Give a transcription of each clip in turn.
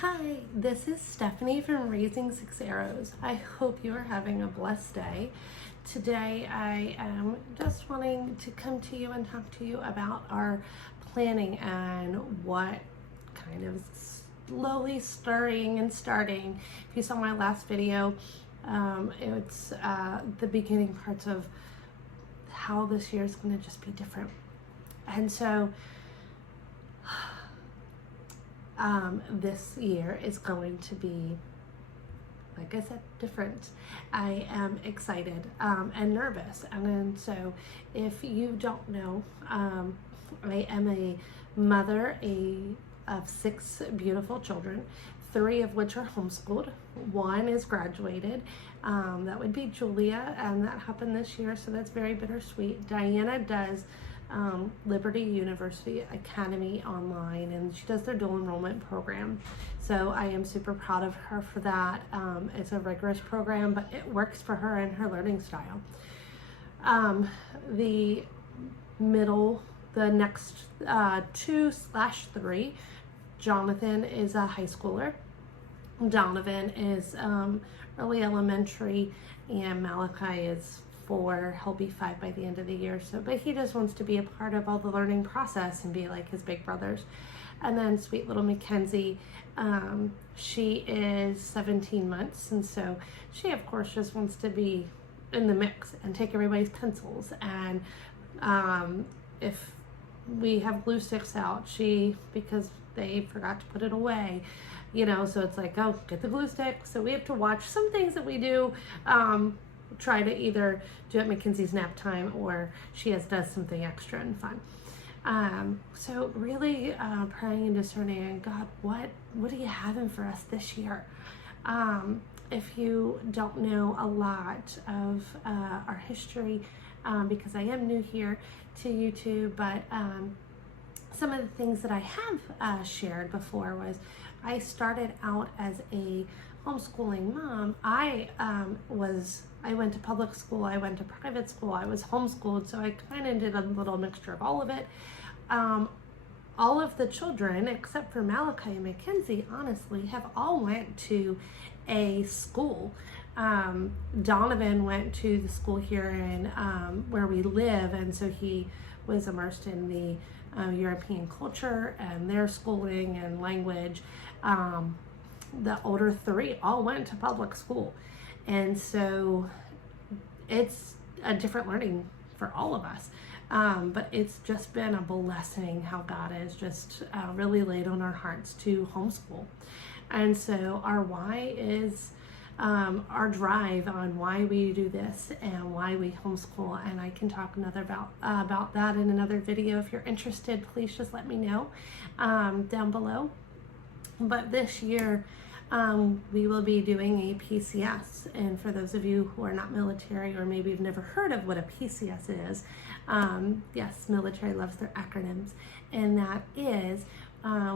Hi, this is Stephanie from Raising Six Arrows. I hope you are having a blessed day. Today I am just wanting to come to you and talk to you about our planning and what kind of slowly stirring and starting. If you saw my last video, it's the beginning parts of how this year is going to just be different. And so this year is going to be, like I said, different. I am excited and nervous. And so if you don't know, I am a mother of 6 beautiful children, 3 of which are homeschooled. 1 is graduated. That would be Julia, and that happened this year, so that's very bittersweet. Diana does Liberty University Academy online, and she does their dual enrollment program. So I am super proud of her for that. It's a rigorous program, but it works for her and her learning style. The next 2/3, Jonathan is a high schooler. Donovan is early elementary, and Malachi is 4. He'll be 5 by the end of the year. So, but he just wants to be a part of all the learning process and be like his big brothers. And then sweet little Mackenzie, she is 17 months, and so she of course just wants to be in the mix and take everybody's pencils. And if we have glue sticks out, because they forgot to put it away, so it's like, oh, get the glue stick. So we have to watch some things that we do, try to either do at Mackenzie's nap time, or she does something extra and fun. So really praying and discerning, God, what are you having for us this year? If you don't know a lot of our history, because I am new here to YouTube, but some of the things that I have shared before was I started out as a homeschooling mom. I went to public school, I went to private school, I was homeschooled, so I kind of did a little mixture of all of it. All of the children, except for Malachi and Mackenzie, honestly, have all went to a school. Donovan went to the school here in where we live, and so he was immersed in the European culture and their schooling and language. The older 3 all went to public school, and so it's a different learning for all of us, but it's just been a blessing how God has just really laid on our hearts to homeschool. And so our why is our drive on why we do this and why we homeschool, and I can talk about that in another video. If you're interested, please just let me know down below. But this year we will be doing a PCS, and for those of you who are not military or maybe have never heard of what a PCS is, yes, military loves their acronyms, and that is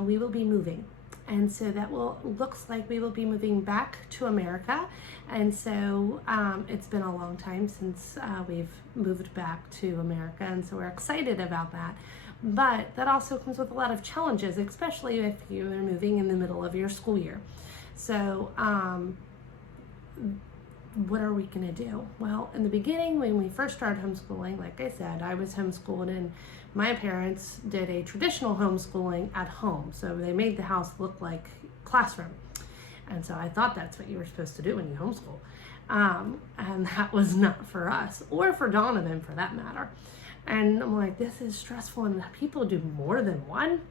we will be moving. And so that looks like we will be moving back to America. And so it's been a long time since we've moved back to America, and so we're excited about that. But that also comes with a lot of challenges, especially if you're moving in the middle of your school year. So what are we gonna do? Well, in the beginning, when we first started homeschooling, like I said, I was homeschooled, and my parents did a traditional homeschooling at home. So they made the house look like classroom. And so I thought that's what you were supposed to do when you homeschool. And that was not for us, or for Donovan for that matter. And I'm like, this is stressful, and people do more than one.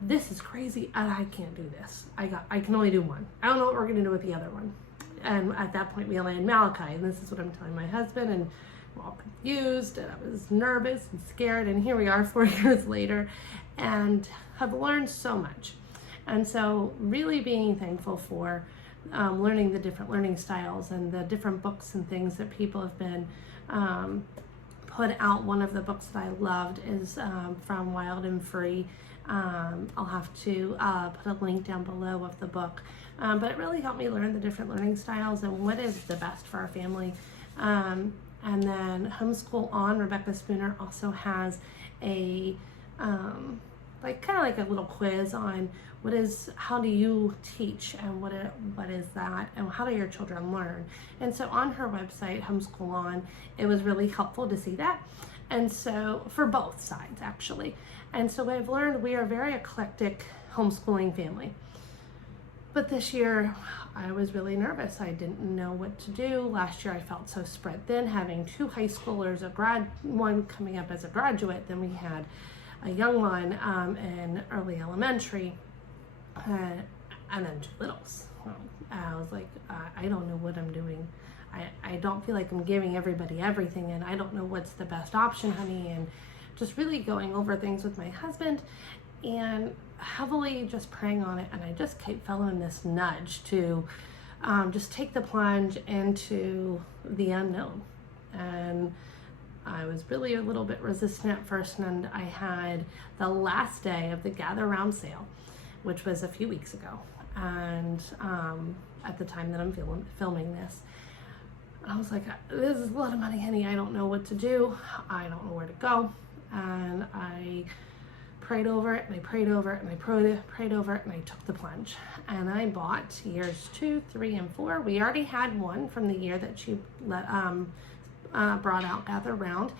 This is crazy, and I can't do this. I can only do one. I don't know what we're gonna do with the other one. And at that point we land Malachi, and this is what I'm telling my husband, and we're all confused, and I was nervous and scared, and here we are 4 years later, and have learned so much. And so really being thankful for learning the different learning styles and the different books and things that people have been put out. One of the books that I loved is from Wild and Free. I'll have to put a link down below of the book, but it really helped me learn the different learning styles and what is the best for our family. And then Homeschool On, Rebecca Spooner also has a like kind of like a little quiz on how do you teach, and what is that, and how do your children learn. And so on her website, Homeschool On, it was really helpful to see that. And so for both sides actually. And so I've learned we are a very eclectic homeschooling family. But this year I was really nervous. I didn't know what to do. Last year I felt so spread thin, having 2 high schoolers, one coming up as a graduate, then we had a young one in early elementary, and then 2 littles. I was like, I don't know what I'm doing. I don't feel like I'm giving everybody everything, and I don't know what's the best option, honey. And just really going over things with my husband and heavily just praying on it. And I just kept following this nudge to just take the plunge into the unknown. And I was really a little bit resistant at first, and I had the last day of the Gather Round sale, which was a few weeks ago, and at the time that I'm filming this, I was like, this is a lot of money, honey. I don't know what to do. I don't know where to go. And I prayed over it, and I prayed over it, and I prayed over it, and I took the plunge. And I bought years 2, 3, and 4. We already had one from the year that she brought out Gather Round,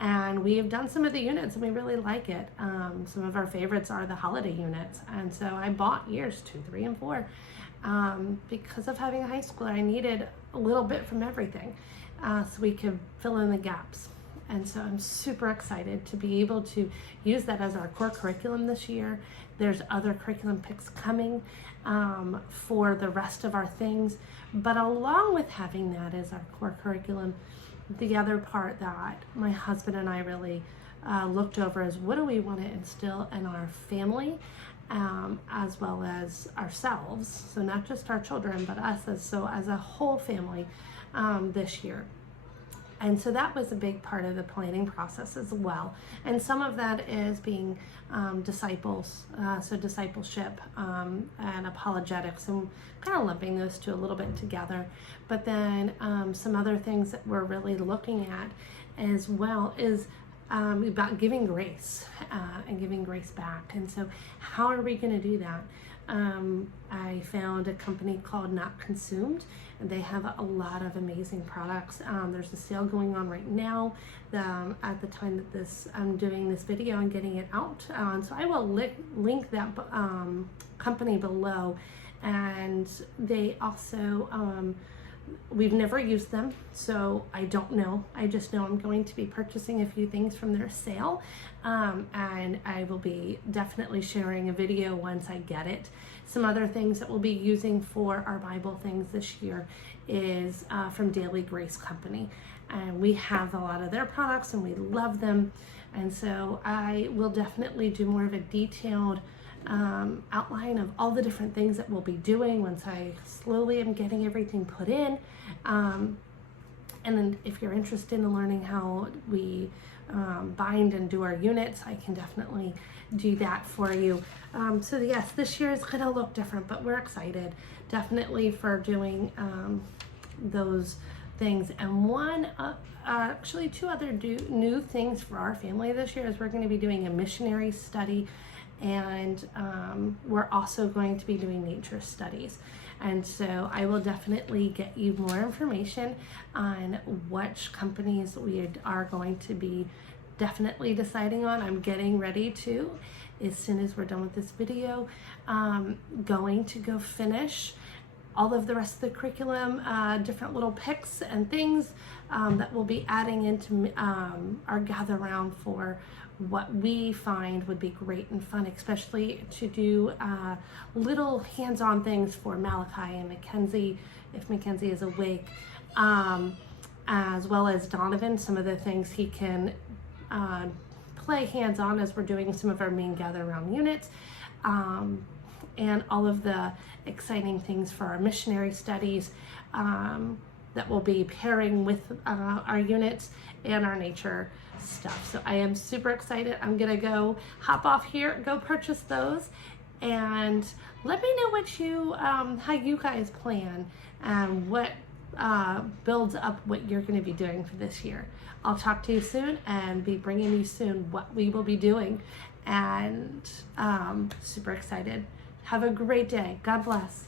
and we have done some of the units, and we really like it. Some of our favorites are the holiday units, and so I bought years 2, 3, and 4 because of having a high schooler. I needed a little bit from everything so we could fill in the gaps. And so I'm super excited to be able to use that as our core curriculum this year. There's other curriculum picks coming for the rest of our things, but along with having that as our core curriculum, the other part that my husband and I really looked over is, what do we want to instill in our family as well as ourselves, so not just our children but us as a whole family this year. And so that was a big part of the planning process as well. And some of that is being disciples, so discipleship and apologetics, and kind of lumping those two a little bit together. But then some other things that we're really looking at as well is about giving grace and giving grace back. And so how are we going to do that? I found a company called Not Consumed, and they have a lot of amazing products. There's a sale going on right now at the time that I'm doing this video and getting it out. So I will link that company below. And they also, we've never used them, so I don't know. I just know I'm going to be purchasing a few things from their sale, and I will be definitely sharing a video once I get it. Some other things that we'll be using for our Bible things this year is from Daily Grace Company, and we have a lot of their products and we love them. And so I will definitely do more of a detailed outline of all the different things that we'll be doing once I slowly am getting everything put in. And then if you're interested in learning how we bind and do our units, I can definitely do that for you. So yes, this year is going to look different, but we're excited definitely for doing those things. And actually 2 other new things for our family this year is we're going to be doing a missionary study, and we're also going to be doing nature studies. And so I will definitely get you more information on which companies we are going to be definitely deciding on. I'm getting ready to, as soon as we're done with this video, going to go finish all of the rest of the curriculum, different little picks and things that we'll be adding into our Gather Round for what we find would be great and fun, especially to do little hands-on things for Malachi and Mackenzie, if Mackenzie is awake, as well as Donovan, some of the things he can play hands-on as we're doing some of our main Gather Round units, and all of the exciting things for our missionary studies that will be pairing with our units and our nature stuff. So I am super excited. I'm gonna go hop off here, go purchase those, and let me know what how you guys plan and what builds up what you're going to be doing for this year. I'll talk to you soon and be bringing you soon what we will be doing and super excited. Have a great day. God bless.